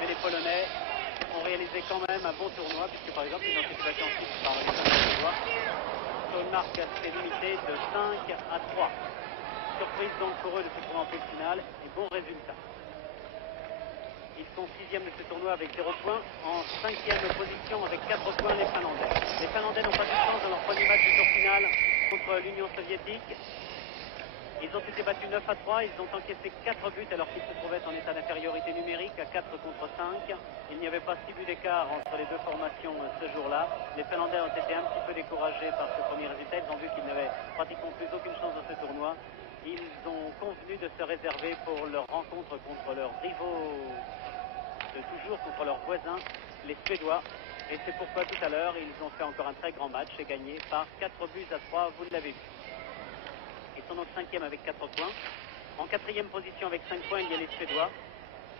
Mais les Polonais ont réalisé quand même un bon tournoi, puisque par exemple, ils ont été battus ensuite par les Suédois. Solmark s'est limité de 5-3. Surprise donc pour eux de se trouver en finale et bon résultat. Ils sont 6e de ce tournoi avec 0 points. En 5e position avec 4 points les Finlandais. Les Finlandais n'ont pas eu de chance dans leur premier match du tour final contre l'Union soviétique. Ils ont été battus 9-3. Ils ont encaissé 4 buts alors qu'ils se trouvaient en état d'infériorité numérique à 4 contre 5. Il n'y avait pas 6 buts d'écart entre les deux formations ce jour-là. Les Finlandais ont été un petit peu découragés par ce premier résultat. Ils ont vu qu'ils n'avaient pratiquement plus aucune chance dans ce tournoi. Ils ont convenu de se réserver pour leur rencontre contre leurs rivaux de toujours, contre leurs voisins, les Suédois. Et c'est pourquoi tout à l'heure, ils ont fait encore un très grand match et gagné par 4-3, vous l'avez vu. Ils sont donc 5e avec 4 points. En 4e position avec 5 points, il y a les Suédois.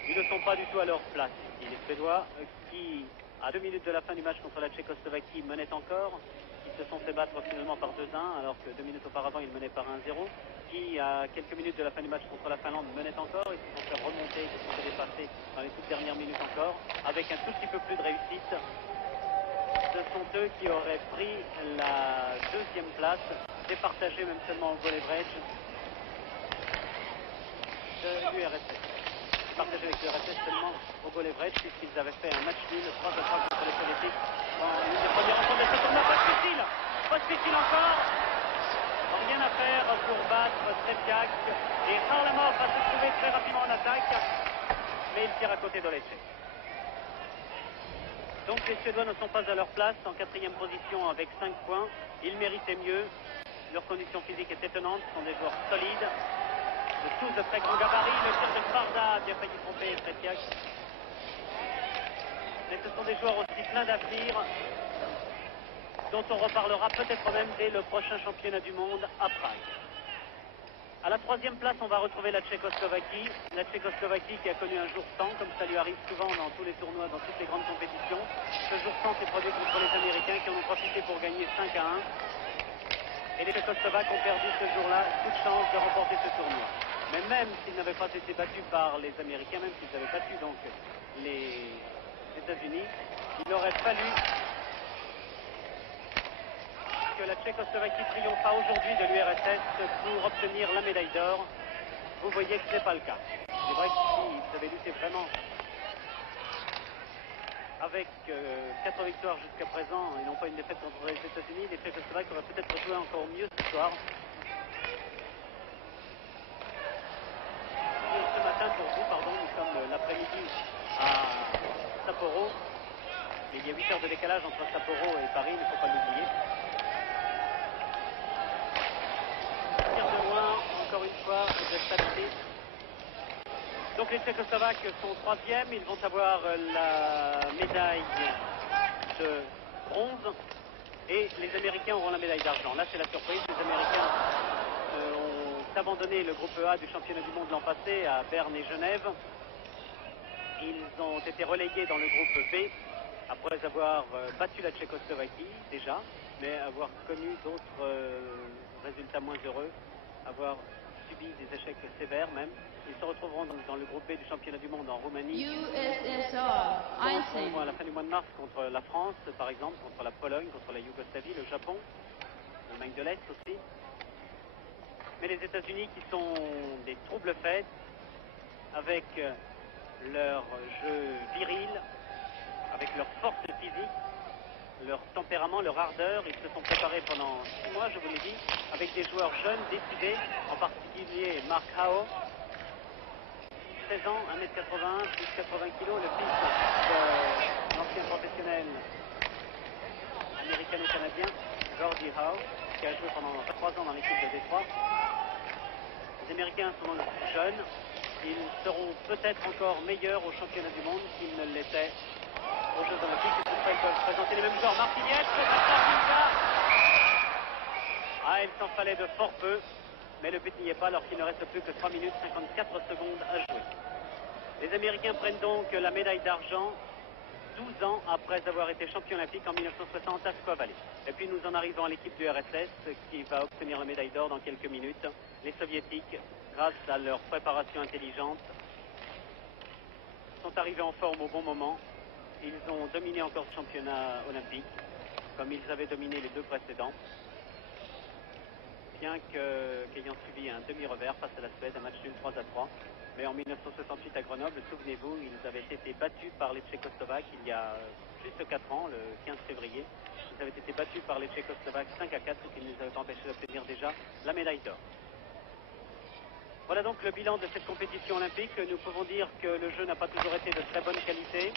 Ils ne sont pas du tout à leur place. Et les Suédois qui, à 2 minutes de la fin du match contre la Tchécoslovaquie, menaient encore. Ils se sont fait battre finalement par 2-1, alors que 2 minutes auparavant, ils menaient par 1-0. Qui, à quelques minutes de la fin du match contre la Finlande, menaient encore. Ils se sont fait remonter, ils se sont fait dépasser dans les toutes dernières minutes encore, avec un tout petit peu plus de réussite. Ce sont eux qui auraient pris la 2e place, départagée même seulement au goal average de l'URSS. Partagé avec l'URSS seulement au goal average, puisqu'ils avaient fait un match nul 3-3 contre les Soviétiques dans une des premières rencontres de ce tournoi. Pas difficile encore. Rien à faire pour battre Tretiak. Et Kharlamov va se trouver très rapidement en attaque, mais il tire à côté d'Olecek. Donc les Suédois ne sont pas à leur place, en 4e position avec 5 points. Ils méritaient mieux. Leur condition physique est étonnante. Ce sont des joueurs solides, de tous de très grands gabarits. Le tir de Sparda a bien failli tromper Tretiak. Mais ce sont des joueurs aussi pleins d'avenir, dont on reparlera peut-être même dès le prochain championnat du monde à Prague. À la 3e place, on va retrouver la Tchécoslovaquie. La Tchécoslovaquie qui a connu un jour sans, comme ça lui arrive souvent dans tous les tournois, dans toutes les grandes compétitions. Ce jour sans s'est produit contre les Américains qui en ont profité pour gagner 5-1. Et les Tchécoslovaques ont perdu ce jour-là toute chance de remporter ce tournoi. Mais même s'ils n'avaient pas été battus par les Américains, même s'ils avaient battu donc les États-Unis, il aurait fallu que la Tchécoslovaquie triompha aujourd'hui de l'URSS pour obtenir la médaille d'or. Vous voyez que ce n'est pas le cas. C'est vrai qu'ils avaient lutté vraiment avec 4 victoires jusqu'à présent. Ils n'ont pas une défaite contre les États-Unis. Les Tchécoslovaques auraient peut-être joué encore mieux ce soir. Ce matin, pour vous, pardon, nous sommes l'après-midi à Sapporo. Il y a 8 heures de décalage entre Sapporo et Paris, il ne faut pas l'oublier. De loin, encore une fois, de stabilité. Donc les Tchécoslovaques sont 3e, ils vont avoir la médaille de bronze. Et les Américains auront la médaille d'argent. Là, c'est la surprise. Les Américains ont abandonné le groupe A du championnat du monde l'an passé à Berne et Genève. Ils ont été relégués dans le groupe B après avoir battu la Tchécoslovaquie déjà, mais avoir connu d'autres résultats moins heureux, avoir subi des échecs sévères même. Ils se retrouveront donc dans le groupe B du championnat du monde en Roumanie. USSR, Ils vont à Icing. la fin du mois de mars contre la France, par exemple, contre la Pologne, contre la Yougoslavie, le Japon, l'Allemagne de l'Est aussi. Mais les États-Unis qui sont des troubles faits, avec leur jeu viril, avec leur force physique, leur tempérament, leur ardeur. Ils se sont préparés pendant 6 mois, je vous l'ai dit, avec des joueurs jeunes, décidés, en particulier Mark Howe, 16 ans, 1m81, plus 80 kg, le fils de l'ancien professionnel américano-canadien, Gordie Howe, qui a joué pendant 3 ans dans l'équipe de Détroit. Les Américains sont donc jeunes. Ils seront peut-être encore meilleurs au championnat du monde qu'ils ne l'étaient aux Jeux Olympiques. Et pour ça, ils peuvent présenter les mêmes joueurs. Martinez, ah, il s'en fallait de fort peu, mais le but n'y est pas alors qu'il ne reste plus que 3 minutes 54 secondes à jouer. Les Américains prennent donc la médaille d'argent 12 ans après avoir été champion olympique en 1960 à Squaw Valley. Et puis nous en arrivons à l'équipe du RSS qui va obtenir la médaille d'or dans quelques minutes. Les Soviétiques, grâce à leur préparation intelligente, sont arrivés en forme au bon moment. Ils ont dominé encore ce championnat olympique, comme ils avaient dominé les 2 précédents. Bien qu'ayant subi un demi-revers face à la Suède, un match nul 3-3. Mais en 1968 à Grenoble, souvenez-vous, ils avaient été battus par les Tchécoslovaques il y a juste 4 ans, le 15 février. Ils avaient été battus par les Tchécoslovaques 5-4, ce qui nous avait empêché d'obtenir déjà la médaille d'or. Voilà donc le bilan de cette compétition olympique. Nous pouvons dire que le jeu n'a pas toujours été de très bonne qualité.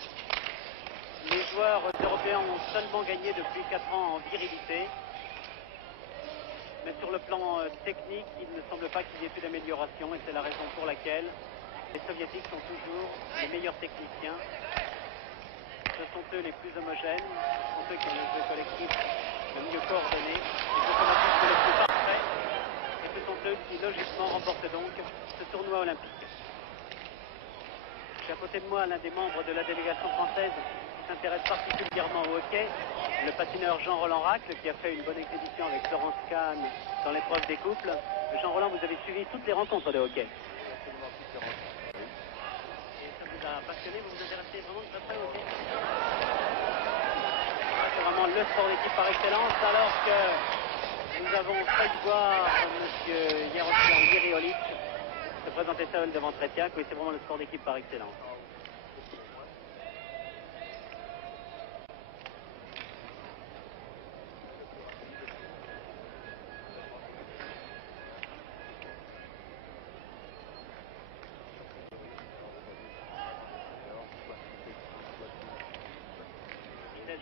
Les joueurs européens ont seulement gagné depuis 4 ans en virilité. Mais sur le plan technique, il ne semble pas qu'il y ait eu d'amélioration et c'est la raison pour laquelle les Soviétiques sont toujours les meilleurs techniciens. Ce sont eux les plus homogènes, ce sont eux qui ont le jeu collectif le mieux coordonné, les automatismes les plus parfaits, et ce sont eux qui logiquement remportent donc ce tournoi olympique. J'ai à côté de moi l'un des membres de la délégation française qui s'intéresse particulièrement au hockey, le patineur Jean-Roland Racle, qui a fait une bonne exhibition avec Florence Kahn dans l'épreuve des couples. Jean-Roland, vous avez suivi toutes les rencontres de hockey. Et ça vous a passionné, vous vous intéressez vraiment de très près au hockey? C'est vraiment le sport d'équipe par excellence, alors que nous avons failli voir M. Yaroslav Yeriolic se présenter seul devant Tretiak. Oui, c'est vraiment le sport d'équipe par excellence.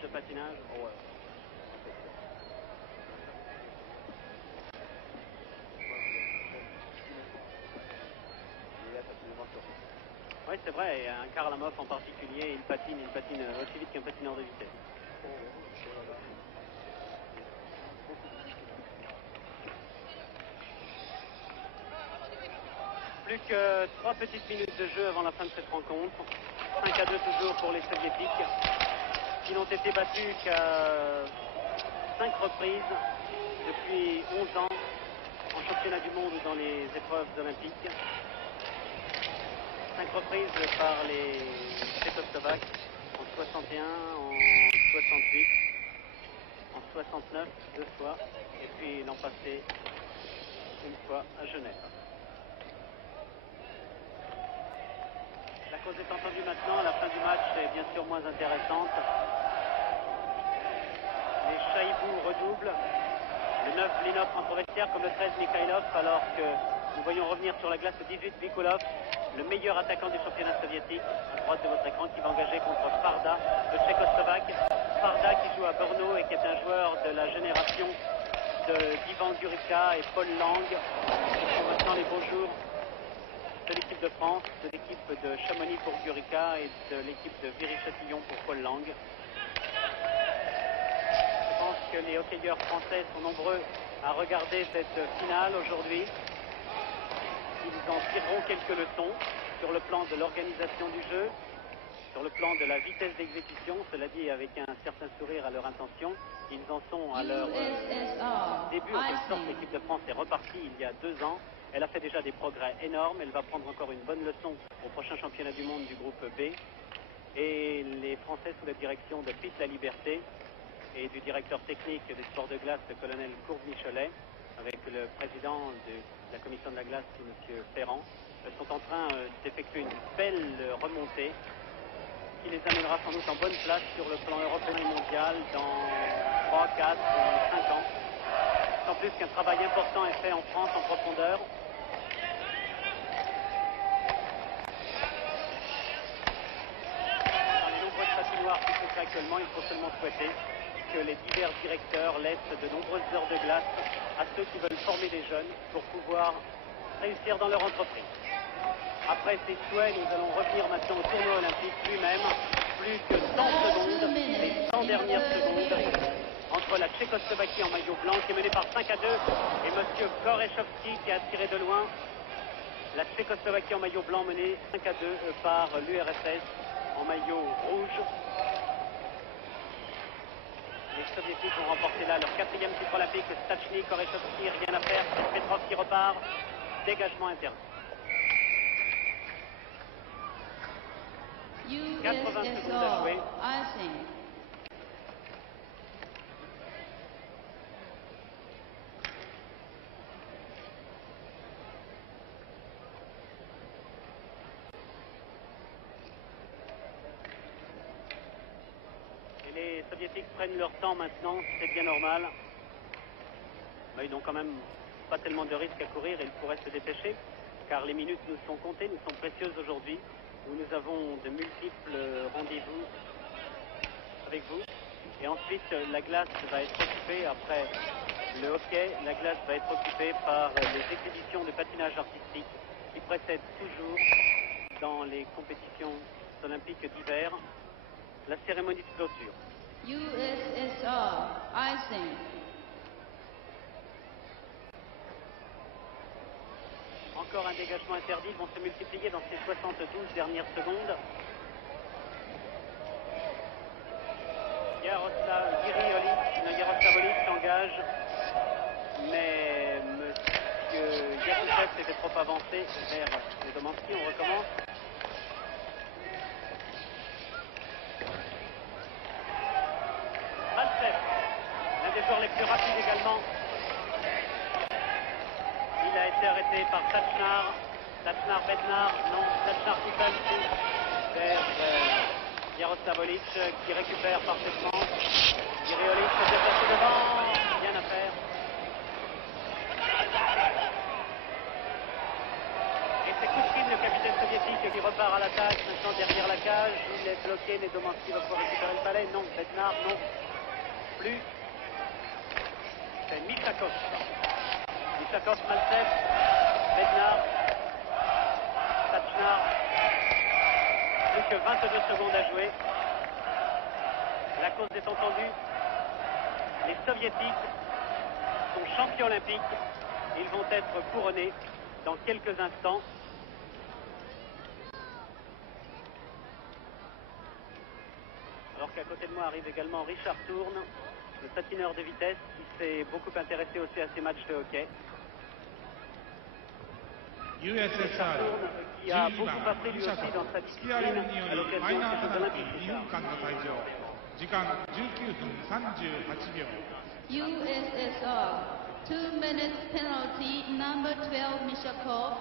De patinage. Oh ouais. Oui, c'est vrai, et un Kharlamov en particulier, il patine aussi vite qu'un patineur de vitesse. Plus que 3 petites minutes de jeu avant la fin de cette rencontre. 5-2 toujours pour les Soviétiques, qui n'ont été battus qu'à 5 reprises depuis 11 ans en championnat du monde ou dans les épreuves olympiques. 5 reprises par les Tchécoslovaques en 61, en 68, en 69, 2 fois, et puis l'an passé, une fois à Genève. La cause est entendue maintenant, la fin du match est bien sûr moins intéressante. Les Chaïbou redoublent. Le 9 Blinov entre au vestiaire comme le 13 Mikhailov, alors que nous voyons revenir sur la glace le 18 Vikulov, le meilleur attaquant du championnat soviétique, à droite de votre écran, qui va engager contre Farda, le Tchécoslovaque. Farda qui joue à Brno et qui est un joueur de la génération d'Ivan Gurika et Paul Lang, qui sont maintenant les beaux jours de l'équipe de France, de l'équipe de Chamonix pour Gurika et de l'équipe de Viry-Châtillon pour Paul Lang. Je pense que les hockeyeurs français sont nombreux à regarder cette finale aujourd'hui. Ils en tireront quelques leçons sur le plan de l'organisation du jeu, sur le plan de la vitesse d'exécution, cela dit avec un certain sourire à leur intention. Ils en sont à leur début, en quelque sorte. L'équipe de France est repartie il y a 2 ans. Elle a fait déjà des progrès énormes. Elle va prendre encore une bonne leçon au prochain championnat du monde du groupe B. Et les Français, sous la direction de Pete Laliberté et du directeur technique des sports de glace, le colonel Courbe-Michelet, avec le président de la commission de la glace, M. Ferrand, sont en train d'effectuer une belle remontée qui les amènera sans doute en bonne place sur le plan européen et mondial dans 3, 4 ou 5 ans. Sans plus qu'un travail important est fait en France en profondeur. Dans les nombreuses patinoires qui se créent actuellement, il faut seulement souhaiter que les divers directeurs laissent de nombreuses heures de glace à ceux qui veulent former des jeunes pour pouvoir réussir dans leur entreprise. Après ces souhaits, nous allons revenir maintenant au tournoi olympique lui-même. Plus que 100 secondes, les 100 dernières secondes entre la Tchécoslovaquie en maillot blanc qui est menée par 5-2 et M. Korechovski qui a tiré de loin. La Tchécoslovaquie en maillot blanc menée 5-2 par l'URSS en maillot rouge. Les Soviétiques ont remporté là leur 4e titre olympique. Stachny, Korechovski, rien à faire. Petrov qui repart. Dégagement interdit. 80 secondes à jouer. Et les Soviétiques prennent leur temps maintenant, c'est bien normal. Mais ils n'ont quand même pas tellement de risques à courir, ils pourraient se dépêcher, car les minutes nous sont comptées, nous sont précieuses aujourd'hui, où nous avons de multiples rendez-vous avec vous. Et ensuite, la glace va être occupée, après le hockey, la glace va être occupée par les exhibitions de patinage artistique qui précèdent toujours, dans les compétitions olympiques d'hiver, la cérémonie de clôture. USSR, icing. Encore un dégagement interdit, ils vont se multiplier dans ces 72 dernières secondes. Yaroslavolic s'engage, mais M. Yakouchev était trop avancé vers les Domanski. On recommence. Maltsev, l'un des joueurs les plus rapides également. Il a été arrêté par Tachnar. Tachnar, Bednar, non, Tachnar tout seul vers Yaroslavolic qui récupère parfaitement. Iriolic se déplace devant, rien à faire. Et c'est Kouchkin, le capitaine soviétique, qui repart à l'attaque, maintenant derrière la cage. Il est bloqué, mais Domanski va pouvoir récupérer le palais. Non, Bednar, non. Plus. C'est Mishakov. Mishakov, Maltsev, Bednar, Tachnar. Plus que 22 secondes à jouer. La cause est entendue. Les Soviétiques sont champions olympiques. Ils vont être couronnés dans quelques instants. Alors qu'à côté de moi arrive également Richard Tourne, le patineur de vitesse qui s'est beaucoup intéressé aussi à ces matchs de hockey. Richard Tourne qui a beaucoup appris lui aussi dans sa discipline à l'occasion des Jeux olympiques. USSR, 2 minutes penalty, number 12, Mishakov,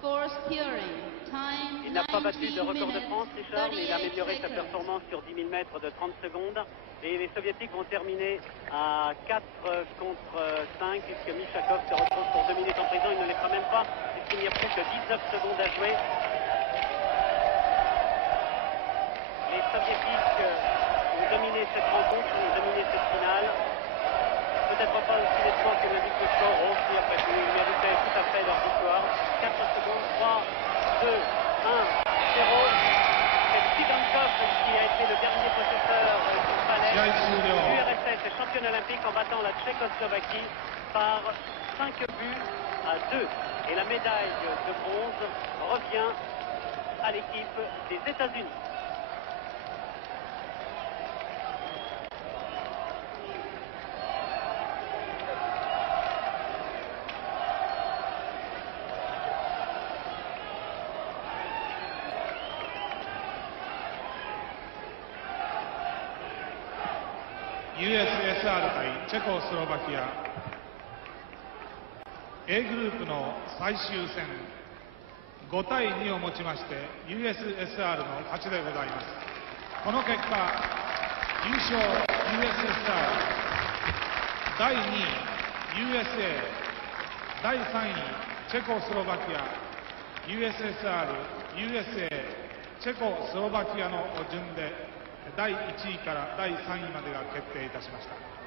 for steering. Time Il n'a pas battu de 19 record de France, minutes, Richard, mais il a 38 amélioré sa seconds. performance sur 10 000 mètres de 30 secondes. Et les Soviétiques vont terminer à 4 contre 5, puisque Mishakov se retrouve pour 2 minutes en prison. Il ne les fera même pas, puisqu'il n'y a plus que 19 secondes à jouer. Les Soviétiques ont dominé cette rencontre, ont dominé cette finale. Peut-être pas aussi nettement que l'indique le score. Aussi, après tout, ils méritaient tout à fait leur victoire. 4 secondes, 3, 2, 1, 0. C'est Sigankov qui a été le dernier possesseur du palais. L'URSS est championne olympique. olympiques en battant la Tchécoslovaquie par 5 buts à 2. Et la médaille de bronze revient à l'équipe des États-Unis. USSR 対チェコスロバキア A グループの最終戦5対2をもちまして USSR の勝ちでございます。この結果優勝 USSR 第2位 USA 第3位チェコスロバキア USSR USA チェコスロバキアの順で第1位から第3位までが決定いたしました。